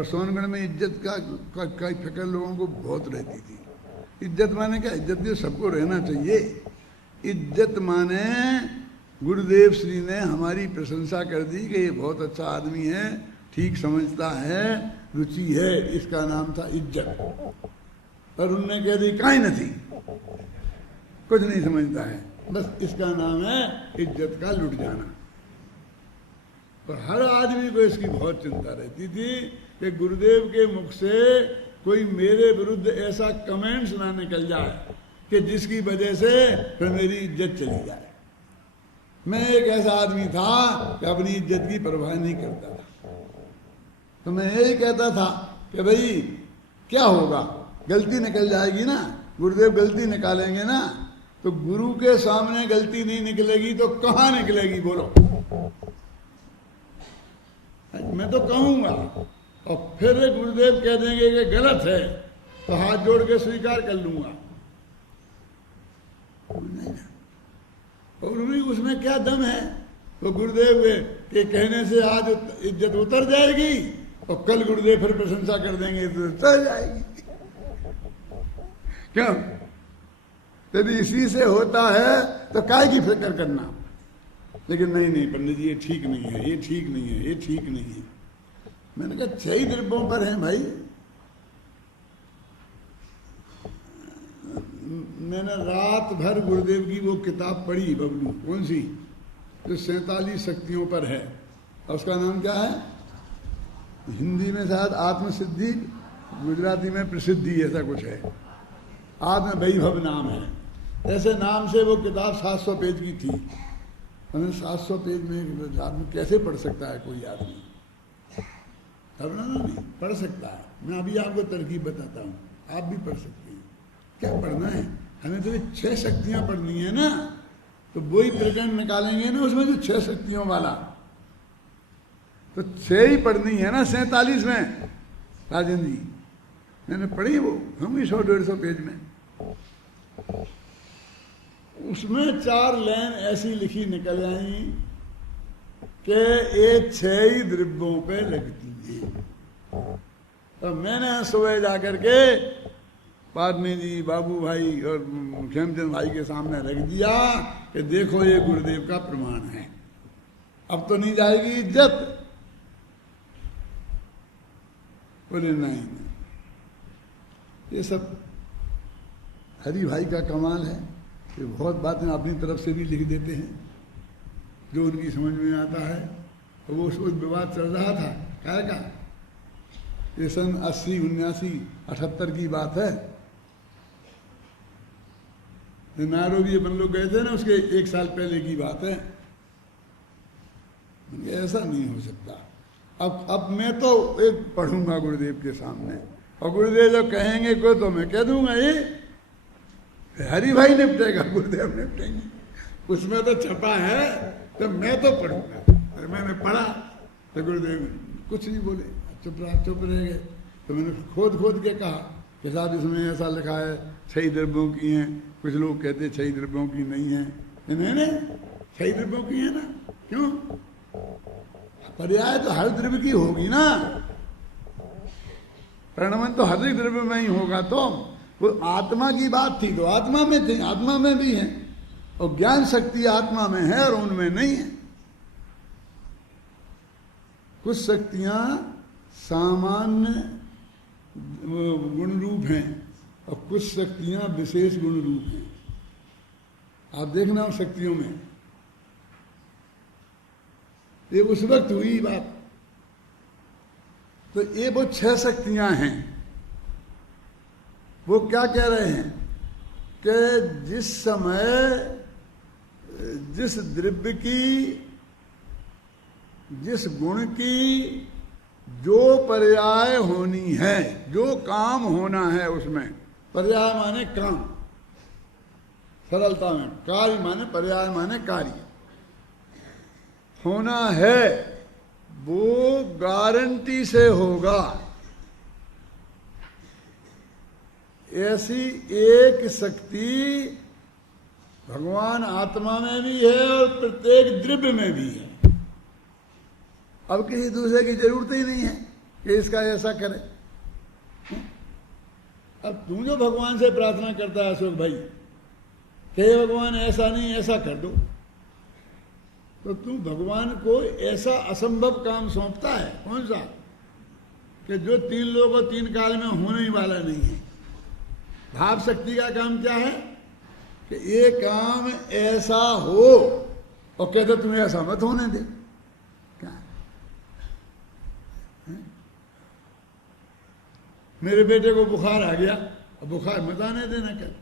और सोनगढ़ में इज्जत का फिक्र लोगों को बहुत रहती थी। इज्जत माने क्या? इज्जत भी सबको रहना चाहिए। इज्जत माने गुरुदेव श्री ने हमारी प्रशंसा कर दी कि ये बहुत अच्छा आदमी है, ठीक समझता है, रुचि है, इसका नाम था इज्जत। और उनने कह दी काई नहीं, कुछ नहीं समझता है, बस इसका नाम है इज्जत का लुट जाना। और हर आदमी को इसकी बहुत चिंता रहती थी कि गुरुदेव के मुख से कोई मेरे विरुद्ध ऐसा कमेंट्स ना निकल जाए कि जिसकी वजह से फिर मेरी इज्जत चली जाए। मैं एक ऐसा आदमी था कि अपनी इज्जत की परवाह नहीं करता था। तो मैं यही कहता था कि भाई क्या होगा, गलती निकल जाएगी ना, गुरुदेव गलती निकालेंगे ना, तो गुरु के सामने गलती नहीं निकलेगी तो कहाँ निकलेगी बोलो? मैं तो कहूंगा और फिर गुरुदेव कह देंगे कि गलत है तो हाथ जोड़ के स्वीकार कर लूंगा। और उसमें क्या दम है? तो गुरुदेव के कहने से आज इज्जत उतर जाएगी और कल गुरुदेव फिर प्रशंसा कर देंगे तो उतर जाएगी। क्यों? यदि इसी से होता है तो काय की फिक्र करना? लेकिन नहीं पंडित जी, ये ठीक नहीं है, ये ठीक नहीं है, ये ठीक नहीं है। मैंने कहा 6 द्रव्यों पर है भाई। मैंने रात भर गुरुदेव की वो किताब पढ़ी, बबलू, कौन सी, जो 47 शक्तियों पर है, और उसका नाम क्या है? हिंदी में शायद आत्मसिद्धि, गुजराती में प्रसिद्धि, ऐसा कुछ है, आत्मवैभव नाम है। ऐसे नाम से वो किताब 700 पेज की थी। मैंने 700 पेज में आदमी कैसे पढ़ सकता है? कोई आदमी नहीं पढ़ सकता है। मैं अभी आपको तरकीब बताता हूँ, आप भी पढ़ सकते हैं। क्या पढ़ना है? हमें तो 6 शक्तियां पढ़नी है ना, तो वही प्रकरण निकालेंगे ना उसमें जो 6 शक्तियों वाला, तो 6 ही पढ़नी है ना 47 में। राजन जी मैंने पढ़ी वो, हम भी 100-150 पेज में। उसमें 4 लाइन ऐसी लिखी निकल आई कि ये 6 ही द्रव्यों पे लगती है। तो मैंने सुबह जाकर के पादनी जी, बाबू भाई और खेमचंद भाई के सामने रख दिया कि देखो ये गुरुदेव का प्रमाण है, अब तो नहीं जाएगी इज्जत। बोले नहीं, ये सब हरि भाई का कमाल है कि बहुत बातें अपनी तरफ से भी लिख देते हैं जो उनकी समझ में आता है। तो वो उस विवाद चल रहा था क्या का, ये सन 80, 79, 78 की बात है। नायरोबी अपन लोग गए थे ना, उसके 1 साल पहले की बात है। ऐसा नहीं हो सकता। अब मैं तो एक पढ़ूंगा गुरुदेव के सामने, और गुरुदेव जब कहेंगे को तो मैं कह दूंगा ये हरि भाई निपटेगा, गुरुदेव निपटेंगे। उसमें तो छपा है तो मैं तो पढ़ूंगा। मैंने पढ़ा तो गुरुदेव कुछ नहीं बोले, चुप रह गए। तो मैंने खोद के कहा कि साहब इसमें ऐसा लिखा है 6 द्रव्यों की हैं, कुछ लोग कहते 6 द्रव्यों की नहीं है। नहीं 6 द्रव्यों की है ना, क्यों? पर्याय तो हर द्रव्य की होगी ना, प्रणमन तो हर एक द्रव्य में ही होगा। तो वो आत्मा की बात थी तो आत्मा में थी, आत्मा में भी है, और ज्ञान शक्ति आत्मा में है और उनमें नहीं है। कुछ शक्तियां सामान्य गुण रूप हैं और कुछ शक्तियां विशेष गुण रूप हैं। आप देखना उन शक्तियों में, ये उस वक्त हुई बात। तो ये वो 6 शक्तियां हैं। वो क्या कह रहे हैं कि जिस समय जिस द्रव्य की, जिस गुण की जो पर्याय होनी है, जो काम होना है, उसमें पर्याय माने काम, सरलता में कार्य माने पर्याय माने कार्य होना है, वो गारंटी से होगा। ऐसी एक शक्ति भगवान आत्मा में भी है और प्रत्येक द्रव्य में भी है। अब किसी दूसरे की जरूरत ही नहीं है। कि इसका ऐसा करे। अब तू जो भगवान से प्रार्थना करता है अशोक भाई कि भगवान ऐसा नहीं ऐसा कर दो, तो तू भगवान को ऐसा असंभव काम सौंपता है। कौन सा? कि जो 3 लोग और 3 काल में होने ही वाला नहीं है। भाव शक्ति का काम क्या है कि ये काम ऐसा हो और कहते तुम्हें ऐसा मत होने दे। क्या है? मेरे बेटे को बुखार आ गया और बुखार मत आने देना। कर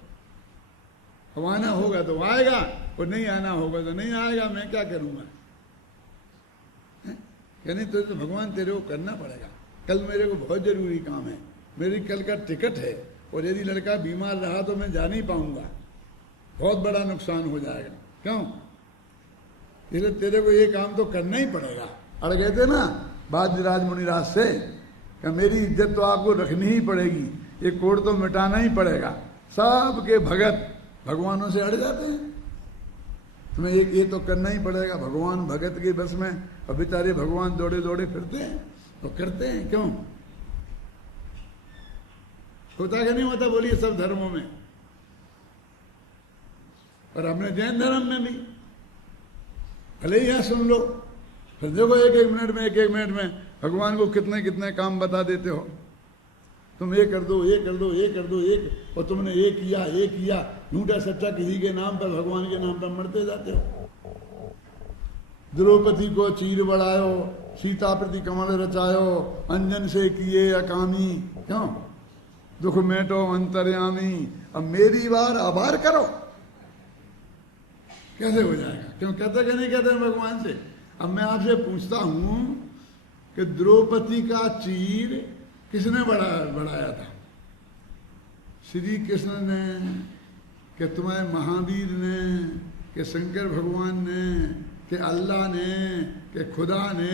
अब आना होगा तो आएगा और नहीं आना होगा तो नहीं आएगा, मैं क्या करूंगा? क्या नहीं तो भगवान तेरे को करना पड़ेगा। कल मेरे को बहुत जरूरी काम है, मेरी कल का टिकट है और यदि लड़का बीमार रहा तो मैं जा नहीं पाऊंगा, बहुत बड़ा नुकसान हो जाएगा। क्यों? इसलिए तेरे को ये काम तो करना ही पड़ेगा। अड़ गए थे ना बाजराज मुनिराज से कि मेरी इज्जत तो आपको रखनी ही पड़ेगी, ये कोड तो मिटाना ही पड़ेगा। सबके भगत भगवानों से अड़ जाते हैं, तुम्हें ये तो करना ही पड़ेगा। भगवान भगत के बस में, अब बेचारे भगवान दौड़े दौड़े फिरते हैं तो करते हैं। क्यों होता कि नहीं होता? बोलिए सब धर्मों में, और अपने जैन धर्म में भी भले ही यहां सुन लो, फिर देखो एक एक मिनट में भगवान को कितने कितने काम बता देते हो। तुम ये कर दो, ये कर दो, ये कर दो, एक, और तुमने ये किया, झूठा सच्चा किसी के नाम पर, भगवान के नाम पर मरते जाते हो। द्रौपदी को चीर बढ़ायो, सीता प्रति कमल रचायो, अंजन से किए अकामी। क्यों? दुख मेटो अंतर्यामी। अब मेरी बार आभार करो, कैसे हो जाएगा? क्यों कहते कि नहीं कहते भगवान से? अब मैं आपसे पूछता हूं कि द्रौपदी का चीर किसने बढ़ाया था? श्री कृष्ण ने, कि तुम्हारे महावीर ने, कि शंकर भगवान ने, कि अल्लाह ने, कि खुदा ने,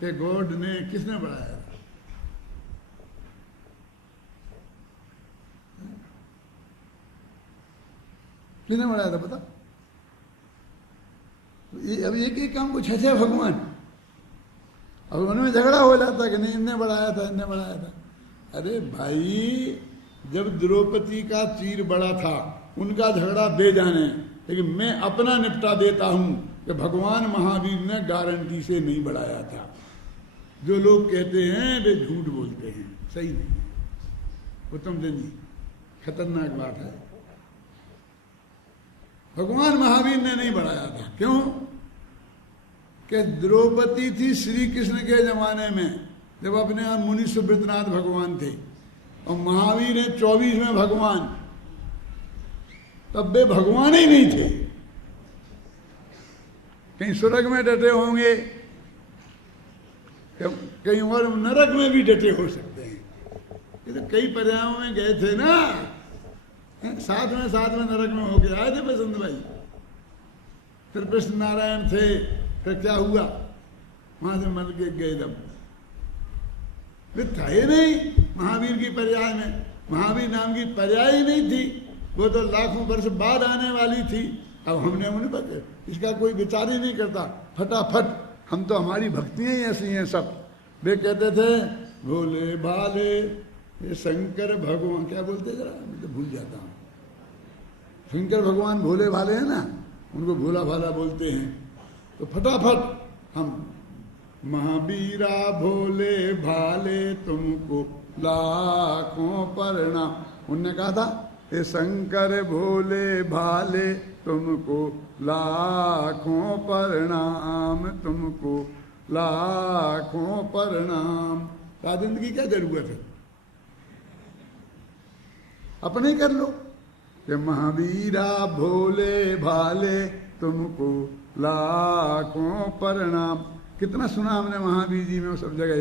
कि गॉड ने? किसने बढ़ाया था? किसने बढ़ाया था पता? अब एक एक काम को 6 भगवान, अब उनमें झगड़ा हो जाता कि नहीं इनने बढ़ाया था, इनने बढ़ाया था। अरे भाई, जब द्रौपदी का चीर बड़ा था उनका झगड़ा बेजाने, लेकिन मैं अपना निपटा देता हूं कि भगवान महावीर ने गारंटी से नहीं बढ़ाया था। जो लोग कहते हैं वे झूठ बोलते हैं, सही नहीं। उत्तम जन जी, खतरनाक बात है। भगवान महावीर ने नहीं बढ़ाया था। क्यों? कि द्रौपदी थी श्री कृष्ण के जमाने में, जब अपने यहाँ मुनि सुब्रतनाथ भगवान थे, और महावीर है 24वें भगवान, तब वे भगवान ही नहीं थे। कहीं स्वर्ग में डटे होंगे, कहीं और नरक में भी डटे हो सकते हैं। ये तो कई पर्यायों में गए थे ना, साथ में नरक में होके आए थे बसंत भाई। फिर कृष्ण नारायण थे, फिर क्या हुआ? वहां से मर के गए दम। वे थे नहीं महावीर की पर्याय में, महावीर नाम की पर्याय ही नहीं थी, वो तो लाखों वर्ष बाद आने वाली थी। अब हमने उन्हें पता, इसका कोई विचार ही नहीं करता, फटाफट हम तो, हमारी भक्तियां ही ऐसी हैं सब। वे कहते थे भोले भाले ये शंकर भगवान, क्या बोलते जरा मैं तो भूल जाता हूँ। शंकर भगवान भोले भाले हैं ना, उनको भोला भाला बोलते हैं। तो फटाफट हम महावीरा भोले भाले तुमको लाखों प्रणाम। उनने कहा था ये शंकर भोले भाले तुमको लाखों प्रणाम, तुमको लाखों प्रणाम। राजेंद्र की क्या जरूरत है? अपने कर लो कि महावीरा भोले भाले तुमको लाखों प्रणाम। कितना सुना हमने महावीर जी में, सब जगह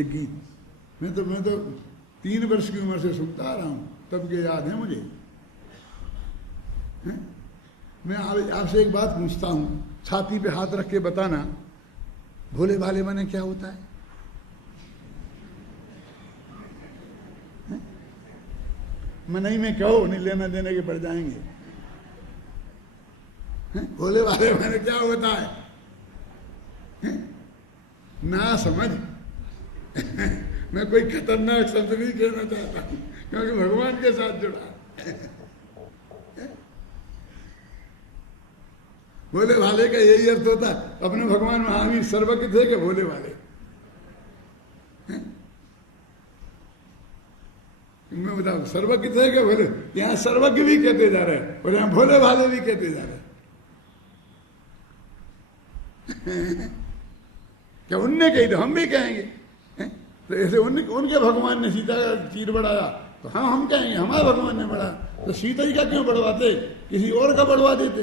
एक गीत। मैं तो 3 वर्ष की उम्र से सुनता आ रहा हूं, तब के याद है मुझे। मैं आपसे एक बात पूछता हूं, छाती पे हाथ रख के बताना, भोले भाले माने क्या होता है? नहीं में कहो, नहीं लेना देने के पड़ जाएंगे। भोले भाले माने क्या होता है? ना समझ मैं कोई खतरनाक शब्द नहीं कहना चाहता हूं, क्योंकि भगवान के साथ जुड़ा। भोले भाले का यही अर्थ होता है। अपने भगवान महावीर सर्वज्ञ थे कि भोले वाले? मैं बताऊं, सर्वज्ञ थे क्या भोले? यहाँ सर्वज्ञ भी कहते जा रहे हैं और यहाँ भोले भाले भी कहते जा रहे हैं। क्या उनने कही तो हम भी कहेंगे? तो ऐसे उनके भगवान ने सीता का चीर बढ़ाया तो हम कहेंगे हमारे भगवान ने बढ़ाया। तो सीता जी का क्यों बढ़वाते? किसी और का बढ़वा देते।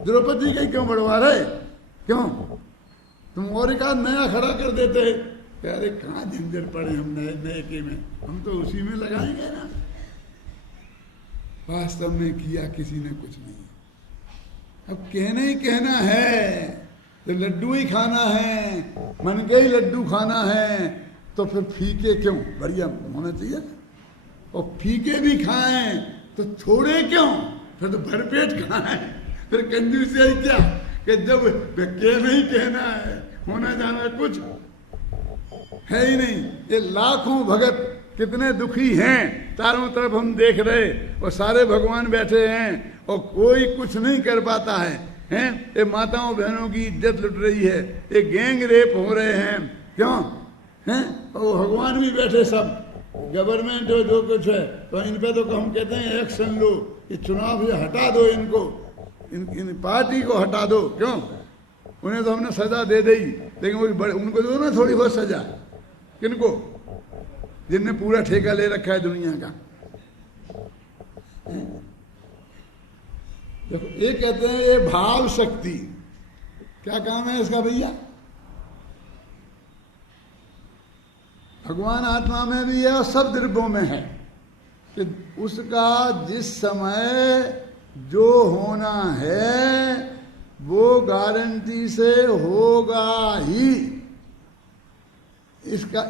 द्रौपदी का क्यों बढ़वा रहे? क्यों? तुम और एक नया खड़ा कर देते। अरे कहाँ झंझट पड़े हम नए के में, हम तो उसी में लगाएंगे ना। वास्तव में किया किसी ने कुछ नहीं। अब कहना ही कहना है तो लड्डू ही खाना है, मन के ही लड्डू खाना है, तो फिर फीके क्यों? बढ़िया होना चाहिए। और फीके भी खाएं तो थोड़े क्यों? फिर तो भरपेट खाएं। फिर कंजूसियाई क्या कि जब कहना ही कहना है, होना जाना कुछ है ही नहीं। ये लाखों भगत कितने दुखी हैं, चारों तरफ हम देख रहे और सारे भगवान बैठे हैं और कोई कुछ नहीं कर पाता है। हैं ये माताओं बहनों की इज्जत लुट रही है, ये गैंग रेप हो रहे हैं। क्यों? हैं? और भगवान भी बैठे सब। गवर्नमेंट जो कुछ है तो इन पे तो हम कहते हैं एक्शन लो, ये चुनाव से हटा दो इनको, इन पार्टी को हटा दो। क्यों? उन्हें तो हमने सजा दे दी, लेकिन उनको दो ना थोड़ी बहुत सजा। किनको? जिनने पूरा ठेका ले रखा है दुनिया का। देखो ये कहते हैं ये भाव शक्ति, क्या काम है इसका भैया? भगवान आत्मा में भी है और सब द्रव्यों में है कि उसका जिस समय जो होना है वो गारंटी से होगा ही। इसका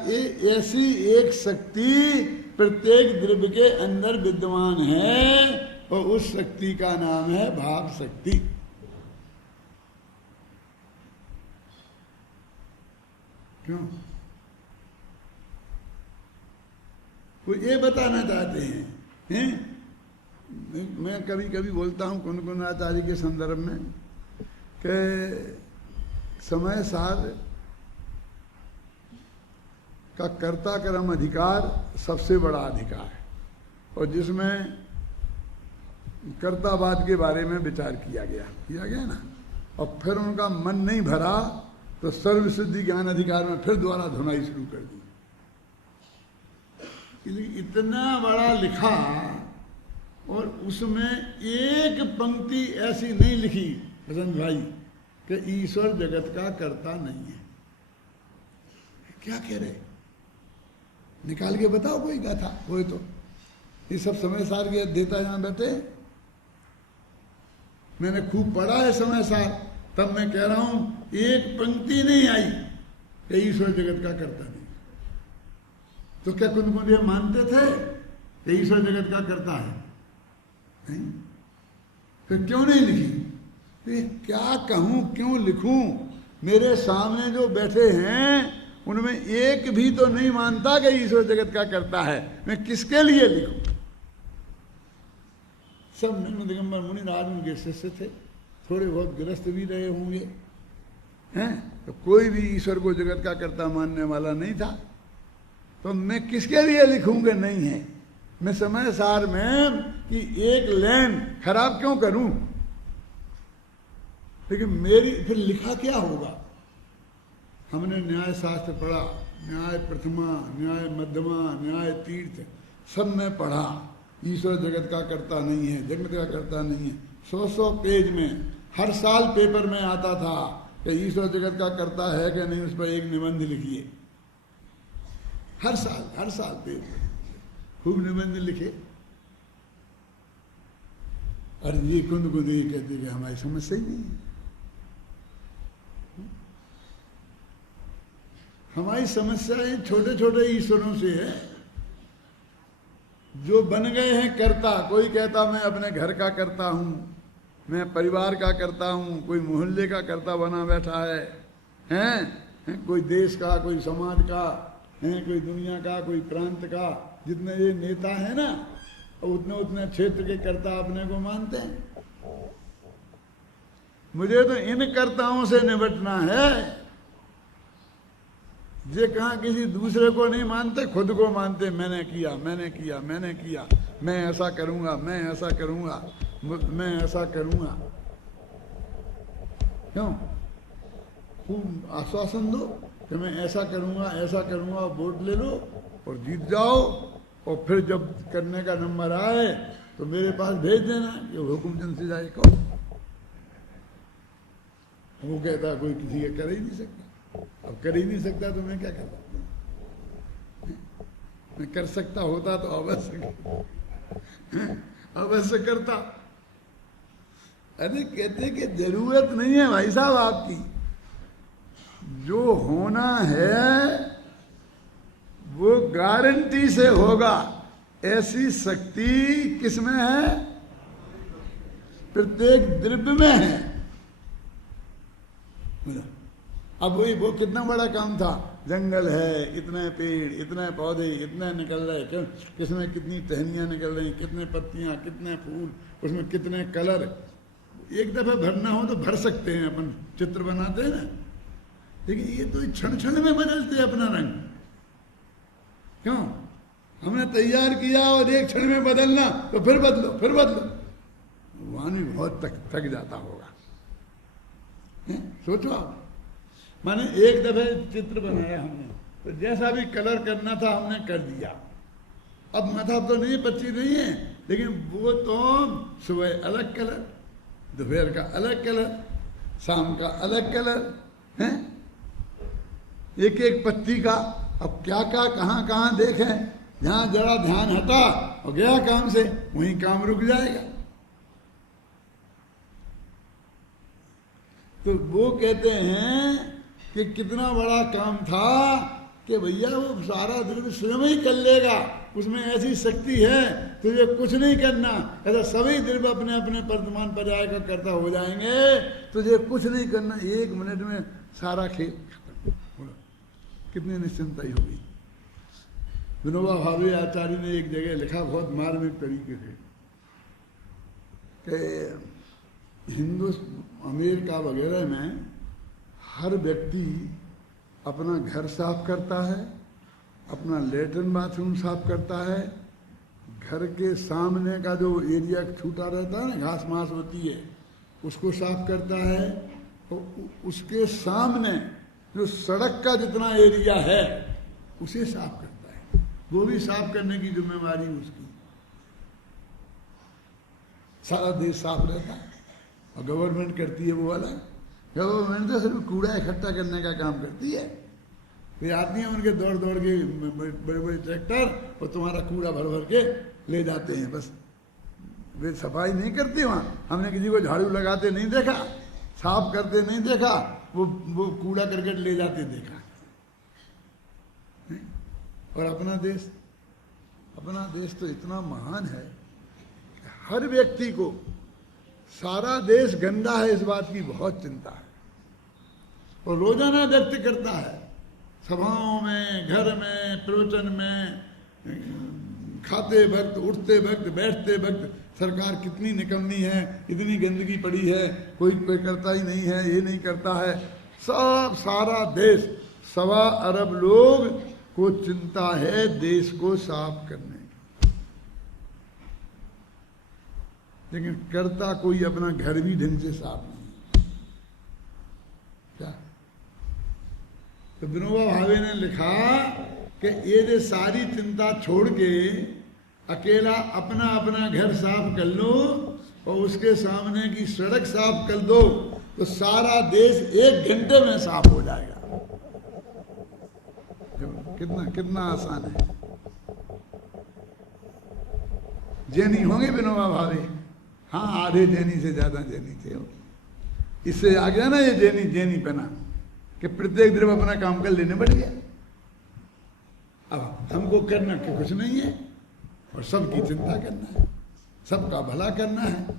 ऐसी एक शक्ति प्रत्येक द्रव्य के अंदर विद्यमान है और उस शक्ति का नाम है भाव शक्ति। क्यों? कोई ये बताना चाहते हैं? मैं कभी कभी बोलता हूँ कुन आचार्य के संदर्भ में कि समय सार का कर्ता कर्म अधिकार सबसे बड़ा अधिकार है और जिसमें कर्तावाद के बारे में विचार किया गया ना। और फिर उनका मन नहीं भरा तो सर्वसिद्धि ज्ञान अधिकार में फिर दोबारा धुनाई शुरू कर दी। इतना बड़ा लिखा और उसमें एक पंक्ति ऐसी नहीं लिखी प्रसन्न भाई कि ईश्वर जगत का कर्ता नहीं है। क्या कह रहे? निकाल के बताओ कोई गाथा। कोई तो ये सब समय सार के देता यहां बैठे। मैंने खूब पढ़ा है समय सार, तब मैं कह रहा हूं एक पंक्ति नहीं आई कि ईश्वर जगत का कर्ता नहीं। तो क्या कुंद ये मानते थे कि ईश्वर जगत का कर्ता है? नहीं। फिर क्यों नहीं लिखी? क्या कहूं, क्यों लिखूं? मेरे सामने जो बैठे हैं उनमें एक भी तो नहीं मानता कि ईश्वर जगत का कर्ता है। मैं किसके लिए लिखूं? सब निम्न दिगंबर मुनि राज उनके शिष्य थे, थोड़े बहुत गृहस्थ भी रहे होंगे हैं, तो कोई भी ईश्वर को जगत का कर्ता मानने वाला नहीं था। तो मैं किसके लिए लिखूंगा? नहीं है। मैं समय सार में कि एक लाइन खराब क्यों करूं? लेकिन मेरी फिर लिखा क्या होगा? हमने न्याय शास्त्र पढ़ा, न्याय प्रथमा, न्याय मध्यमा, न्याय तीर्थ सब में पढ़ा। ईश्वर जगत का कर्ता नहीं है, जगत का कर्ता नहीं है। 100 पेज में हर साल पेपर में आता था कि ईश्वर जगत का कर्ता है कि नहीं, उस पर एक निबंध लिखिए। हर साल पेपर खूब निबंध लिखे। अरे ये कुंद ये कहते कि हमारी समस्या ही नहीं है। हमारी समस्याएं छोटे छोटे ईश्वरों से है जो बन गए हैं कर्ता। कोई कहता मैं अपने घर का करता हूं, मैं परिवार का करता हूं, कोई मोहल्ले का कर्ता बना बैठा है, कोई देश का, कोई समाज का, हैं, कोई दुनिया का, कोई प्रांत का, जितने ये नेता है ना, उतने उतने क्षेत्र के कर्ता अपने को मानते हैं। मुझे तो इन कर्ताओं से निपटना है। ये कहाँ किसी दूसरे को नहीं मानते, खुद को मानते। मैंने किया, मैंने किया, मैंने किया, मैं ऐसा करूंगा, मैं ऐसा करूंगा, मैं ऐसा करूंगा। क्यों? खूब आश्वासन दो कि मैं ऐसा करूंगा, ऐसा करूंगा, वोट ले लो और जीत जाओ, और फिर जब करने का नंबर आए तो मेरे पास भेज देना, ये हुकुमचंद से जाए कहो। वो कहता कोई किसी का कर ही नहीं सकता। अब कर ही नहीं सकता तो मैं क्या कर सकता हूं? मैं कर सकता होता तो अवश्य करता। अरे कहते कि जरूरत नहीं है भाई साहब आपकी, जो होना है वो गारंटी से होगा। ऐसी शक्ति किसमें है? प्रत्येक द्रव्य में है। अब वो कितना बड़ा काम था, जंगल है, इतने पेड़, इतने पौधे, इतने निकल रहे, किसमें कितनी टहनियां निकल रही, कितने पत्तियां, कितने फूल, उसमें कितने कलर। एक दफा भरना हो तो भर सकते हैं, अपन चित्र बनाते हैं ना, लेकिन ये तो क्षण क्षण में बदलते हैं अपना रंग। क्यों? हमने तैयार किया और एक क्षण में बदलना, तो फिर बदलो, फिर बदलो। वहां भी बहुत थक जाता होगा। सोचो आप, माने एक दफे चित्र बनाया हमने, तो जैसा भी कलर करना था हमने कर दिया। अब माथा तो नहीं, पच्ची नहीं है, लेकिन वो तो सुबह अलग कलर, दोपहर का अलग कलर, शाम का अलग कलर है, एक एक पत्ती का। अब क्या क्या कहाँ कहाँ देखें, जहां जरा ध्यान हटा और गया काम से, वहीं काम रुक जाएगा। तो वो कहते हैं कि कितना बड़ा काम था कि भैया वो सारा द्रव्य स्वयं ही कर लेगा, उसमें ऐसी शक्ति है, तुझे कुछ नहीं करना। ऐसा सभी द्रव्य अपने अपने वर्तमान पर्याय का कर्ता हो जाएंगे, तुझे कुछ नहीं करना, 1 मिनट में सारा खेल खत्म। बोलो कितनी निश्चिंता ही होगी। विनोबा भावे आचार्य ने एक जगह लिखा बहुत मार्मिक तरीके से कि अमेरिका वगैरह में हर व्यक्ति अपना घर साफ करता है, अपना लेटरिन बाथरूम साफ करता है, घर के सामने का जो एरिया छूटा रहता है ना, घास मास होती है, उसको साफ करता है, और उसके सामने जो सड़क का जितना एरिया है उसे साफ करता है। वो भी साफ करने की जिम्मेवारी उसकी। सारा देश साफ रहता है और गवर्नमेंट करती है वो वाला। गवर्नमेंट तो सिर्फ कूड़ा इकट्ठा करने का काम करती है। वे आती हैं उनके दौड़ दौड़ के बड़े बड़े ट्रैक्टर, और तुम्हारा कूड़ा भर भर के ले जाते हैं, बस। वे सफाई नहीं करती वहाँ। हमने किसी को झाड़ू लगाते नहीं देखा, साफ करते नहीं देखा, वो कूड़ा करकट ले जाते देखा। और अपना देश तो इतना महान है कि हर व्यक्ति को सारा देश गंदा है इस बात की बहुत चिंता है, और रोजाना व्यक्त करता है, सभाओं में, घर में, प्रवचन में, खाते वक्त, उठते वक्त, बैठते वक्त, सरकार कितनी निकम्मी है, इतनी गंदगी पड़ी है, कोई करता ही नहीं है, ये नहीं करता है। सब सारा देश, 1.25 अरब लोग को चिंता है देश को साफ करने की, लेकिन करता कोई अपना घर भी ढंग से साफ नहीं। क्या? तो विनोबा भावे ने लिखा कि ये जो सारी चिंता छोड़ के अकेला अपना अपना घर साफ कर लो और उसके सामने की सड़क साफ कर दो, तो सारा देश 1 घंटे में साफ हो जाएगा। कितना आसान है। जैनी होंगे विनोबा भावे? हाँ, आधे जैनी से ज्यादा जैनी थे। इससे आ गया ना ये जैनी पना कि प्रत्येक द्रव्य अपना काम कर लेने बढ़ गया। अब हमको करना कि कुछ नहीं है, और सबकी चिंता करना है, सबका भला करना है।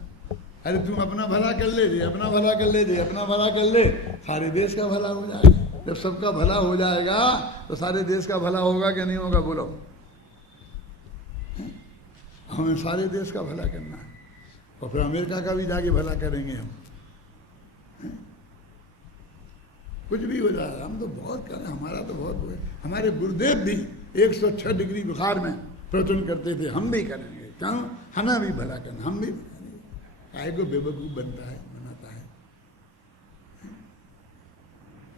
अरे तुम अपना भला कर ले, अपना भला कर ले, अपना भला कर ले, सारे देश का भला हो जाएगा। जब सबका भला हो जाएगा तो सारे देश का भला होगा कि नहीं होगा बोलो? हमें सारे देश का भला करना है और फिर अमेरिका का भी जाके भला करेंगे हम। कुछ भी हो जाए हम तो बहुत करें, हमारा तो बहुत। हमारे गुरुदेव भी 106 डिग्री बुखार में प्रवचन करते थे, हम भी करेंगे। क्यों? हमें भी भला करना, हम भी काय को बेवकूफ बनता है, बनाता है।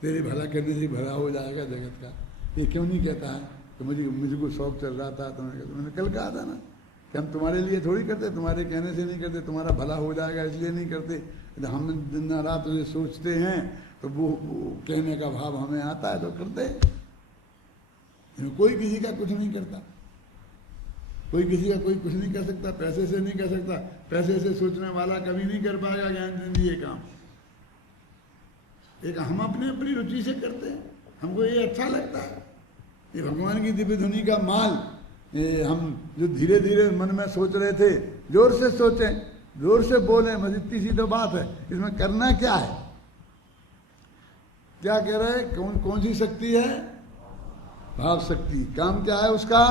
तेरे भला करने से भला हो जाएगा जगत का। ये क्यों नहीं कहता है कि मुझको शौक चल रहा था तो मैंने कल कहा था ना कि हम तुम्हारे लिए थोड़ी करते, तुम्हारे कहने से नहीं करते, तुम्हारा भला हो जाएगा इसलिए नहीं करते। हम दिन रात उसे सोचते हैं तो वो कहने का भाव हमें आता है तो करते हैं। कोई किसी का कुछ नहीं करता, कोई किसी का कोई कुछ नहीं कर सकता, पैसे से नहीं कर सकता। पैसे से सोचने वाला कभी नहीं कर पाएगा ज्ञान जिंदगी ये काम। एक हम अपने अपनी रुचि से करते हैं, हमको ये अच्छा लगता है। ये भगवान की दिव्य धुनी का माल, ये हम जो धीरे धीरे मन में सोच रहे थे, जोर से सोचें, जोर से बोलें, बस इतनी सी तो बात है। इसमें करना क्या है? क्या कह रहे हैं? कौन सी शक्ति है? भाव शक्ति। काम क्या है उसका?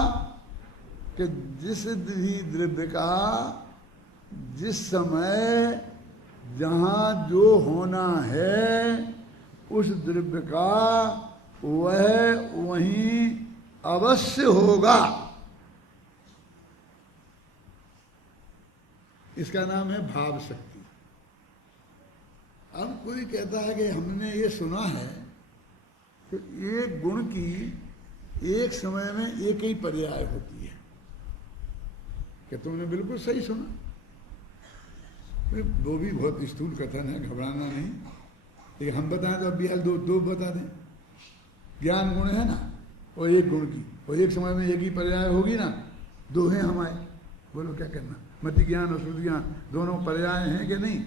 कि जिस भी द्रव्य का जिस समय जहां जो होना है उस द्रव्य का वह वहीं अवश्य होगा, इसका नाम है भाव शक्ति। अब कोई कहता है कि हमने ये सुना है कि एक गुण की एक समय में एक ही पर्याय होती है। कि तुमने बिल्कुल सही सुना, वो भी बहुत स्थूल कथन है, घबराना नहीं। लेकिन हम बताएं तो अब भी दो बता दें। ज्ञान गुण है ना, वो एक गुण की वो एक समय में एक ही पर्याय होगी ना, दो हैं हमारे, बोलो क्या करना? मति ज्ञान और शुद्ध ज्ञान दोनों पर्याय हैं कि नहीं?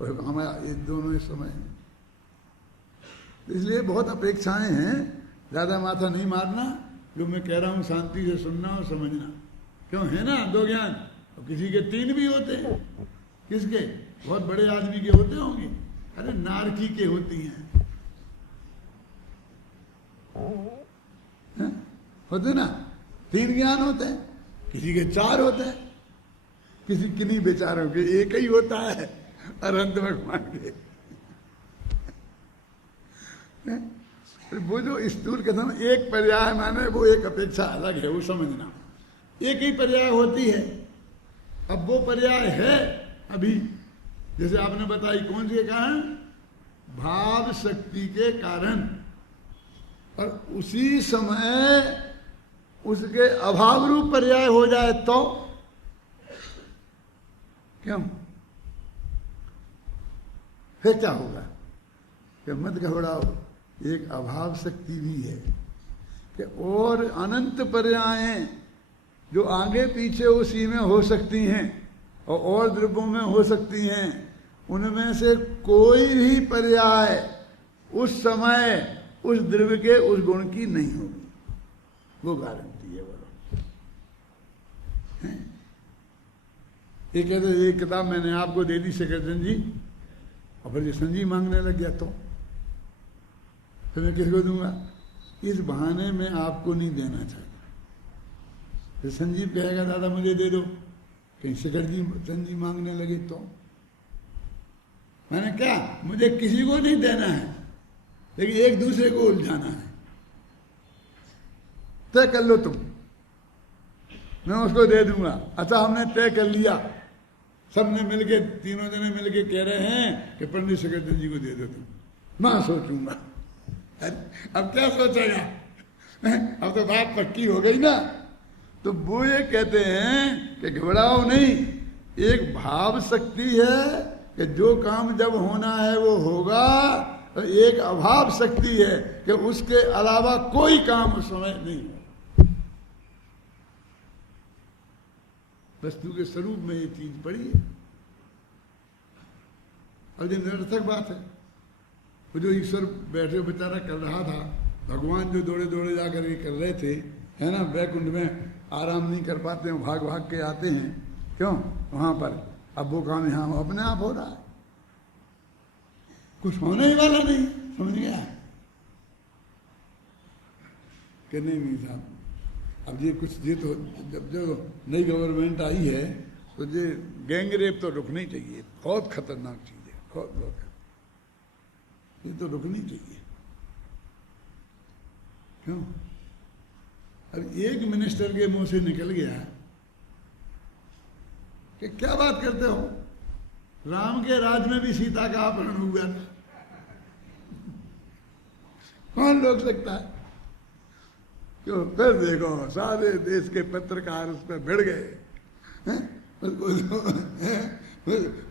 और हमारे दोनों इस समय हैं। इसलिए बहुत अपेक्षाएं हैं, ज्यादा माथा नहीं मारना। जो मैं कह रहा हूं शांति से सुनना और समझना। क्यों? है ना दो ज्ञान, और किसी के तीन भी होते हैं। किसके? बहुत बड़े आदमी के होते होंगे, अरे नारकी के होती हैं, होते ना, तीन ज्ञान होते हैं, किसी के चार होते हैं, किसी किन्हीं बेचारों के एक ही होता है, अनंत भगवान के। वो जो स्थूल कथन एक पर्याय माने वो एक अपेक्षा अलग है, वो समझना। एक ही पर्याय होती है। अब वो पर्याय है अभी, जैसे आपने बताई कौन से कारण? भाव शक्ति के कारण। और उसी समय उसके अभाव रूप पर्याय हो जाए तो क्यों? फिर क्या होगा? कि मत घबराओ, एक अभाव शक्ति भी है कि और अनंत पर्यायें जो आगे पीछे उसी में हो सकती हैं और द्रव्यों में हो सकती हैं, उनमें से कोई भी पर्याय उस समय उस द्रव्य के उस गुण की नहीं होगी। वो गारंटी है। बोलो, ये कहते ये किताब मैंने आपको दे दी सेकर्दन जी, और फिर संजीव मांगने लग गया तो मैं किसको दूंगा? इस बहाने में आपको नहीं देना चाहिए। फिर संजीव कहेगा दादा मुझे दे दो, कहीं संजीव मांगने लगे तो मैंने क्या, मुझे किसी को नहीं देना है, लेकिन एक दूसरे को उलझाना है। तय कर लो तुम, मैं उसको दे दूंगा। अच्छा हमने तय कर लिया, सबने मिलके, तीनों जने मिलके कह रहे हैं कि पंडित सेकर्दन जी को दे दो तुम। मैं सोचूंगा। अब क्या सोचेगा? अब तो बात पक्की हो गई ना। तो वो ये कहते हैं कि घबराओ नहीं, एक भाव शक्ति है कि जो काम जब होना है वो होगा, और एक अभाव शक्ति है कि उसके अलावा कोई काम उस समय नहीं है। वस्तु के स्वरूप में ये चीज पड़ी है। और ये निरर्थक बात है। वो जो ईश्वर बैठे बेचारा कर रहा था, भगवान जो दौड़े दौड़े जाकर के कर रहे थे, है ना, वैकुंठ में आराम नहीं कर पाते हैं, भाग भाग के आते हैं। क्यों? वहां पर अब वो काम यहाँ अपने आप हो रहा है, कुछ होने ही वाला नहीं। समझ गया? कि नहीं साहब, अब ये कुछ ये तो जब जो नई गवर्नमेंट आई है तो ये गैंग रेप तो रुकनी चाहिए, बहुत खतरनाक चीज है, बहुत बहुत ये तो रुकनी चाहिए। क्यों? अब एक मिनिस्टर के मुंह से निकल गया कि क्या बात करते हो, राम के राज में भी सीता का अपहरण हुआ था। कौन रोक सकता है? क्यों? फिर देखो सारे देश के पत्रकार उस पर भिड़ गए,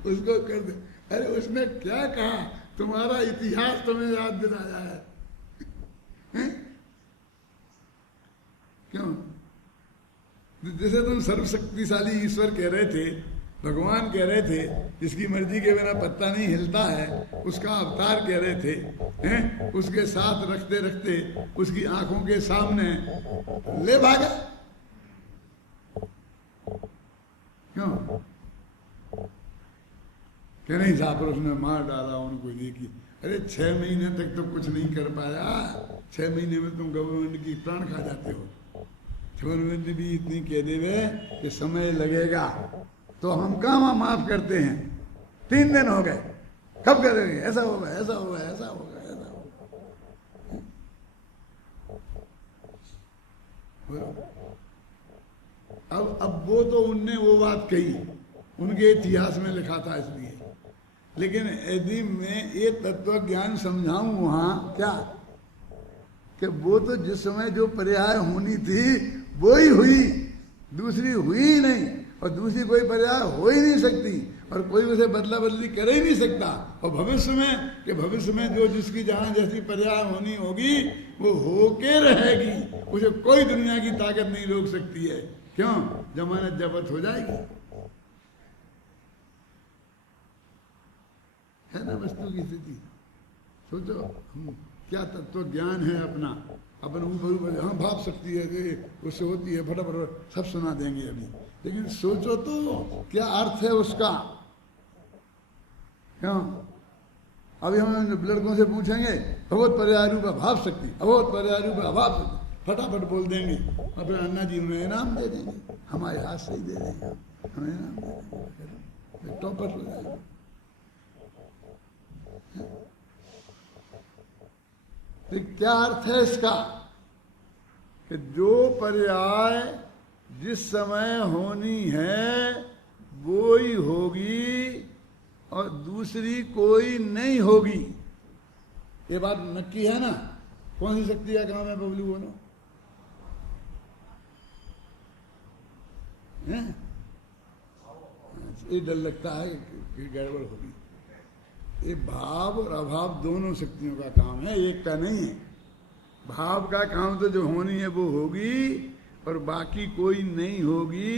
उसको कर दे। अरे उसने क्या कहा? तुम्हारा इतिहास तुम्हें याद दिलाया है? क्यों? जैसे तुम सर्वशक्तिशाली ईश्वर कह रहे थे, भगवान कह रहे थे, जिसकी मर्जी के बिना पत्ता नहीं हिलता है, उसका अवतार कह रहे थे, हैं? उसके साथ रखते रखते उसकी आंखों के सामने ले भागा। क्यों? कि नहीं साहब उसने मार डाला उनको, ये की। अरे 6 महीने तक तो कुछ नहीं कर पाया, 6 महीने में तुम गवर्नमेंट की प्राण खा जाते हो। गवर्नमेंट भी इतनी कह देवे कि समय लगेगा, तो हम कहाँ माफ करते हैं? 3 दिन हो गए, कब करेंगे? ऐसा होगा, ऐसा होगा, ऐसा होगा, ऐसा होगा। अब वो तो उनने वो बात कही, उनके इतिहास में लिखा था इसलिए। लेकिन यदि मैं ये तत्व ज्ञान समझाऊं वहां क्या, कि वो तो जिस समय जो पर्याय होनी थी वो ही हुई, दूसरी हुई ही नहीं, और दूसरी कोई पर्याय हो ही नहीं सकती, और कोई उसे बदला बदली कर ही नहीं सकता। और भविष्य में कि भविष्य में जो जिसकी जहां जैसी पर्याय होनी होगी वो होके रहेगी, उसे कोई दुनिया की ताकत नहीं रोक सकती है। क्यों? जमानत जब्त हो जाएगी, है ना वस्तु की स्थिति। सोचो हम क्या तत्व ज्ञान है अपना, अपन ऊपर ऊपर हाँ भाव शक्ति है उससे होती है, फटाफट सब सुना देंगे अभी। लेकिन सोचो तो क्या अर्थ है उसका। क्यों? अभी हम लड़कों से पूछेंगे भगवत पर्याय रूप भाव शक्ति, भगवत पर्याय रूप अभाव शक्ति, फटाफट बोल देंगे, और फिर अन्ना जी उन्हें इनाम दे देंगे, हमारे हाथ से ही दे देंगे, हमें इनाम दे देंगे, टॉपर हो जाएगा। तो क्या अर्थ है इसका? कि जो पर्याय जिस समय होनी है वो ही होगी और दूसरी कोई नहीं होगी। ये बात नक्की है ना? कौन सी शक्ति का काम है बबलू बोलो? ये डर लगता है कि गड़बड़ होगी। ये भाव और अभाव दोनों शक्तियों का काम है, एक का नहीं है। भाव का काम तो जो होनी है वो होगी और बाकी कोई नहीं होगी,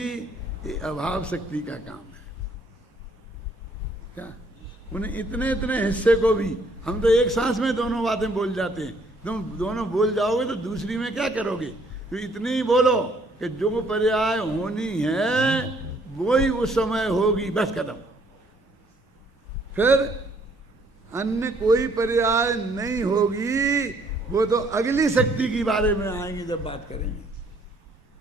ये अभाव शक्ति का काम है। क्या उन्हें इतने इतने हिस्से को भी हम तो एक सांस में दोनों बातें बोल जाते हैं। तुम दोनों बोल जाओगे तो दूसरी में क्या करोगे? तो इतनी ही बोलो कि जो पर्याय होनी है वो ही उस समय होगी, बस खत्म। फिर अन्य कोई पर्याय नहीं होगी, वो तो अगली शक्ति के बारे में आएंगे जब बात करेंगे।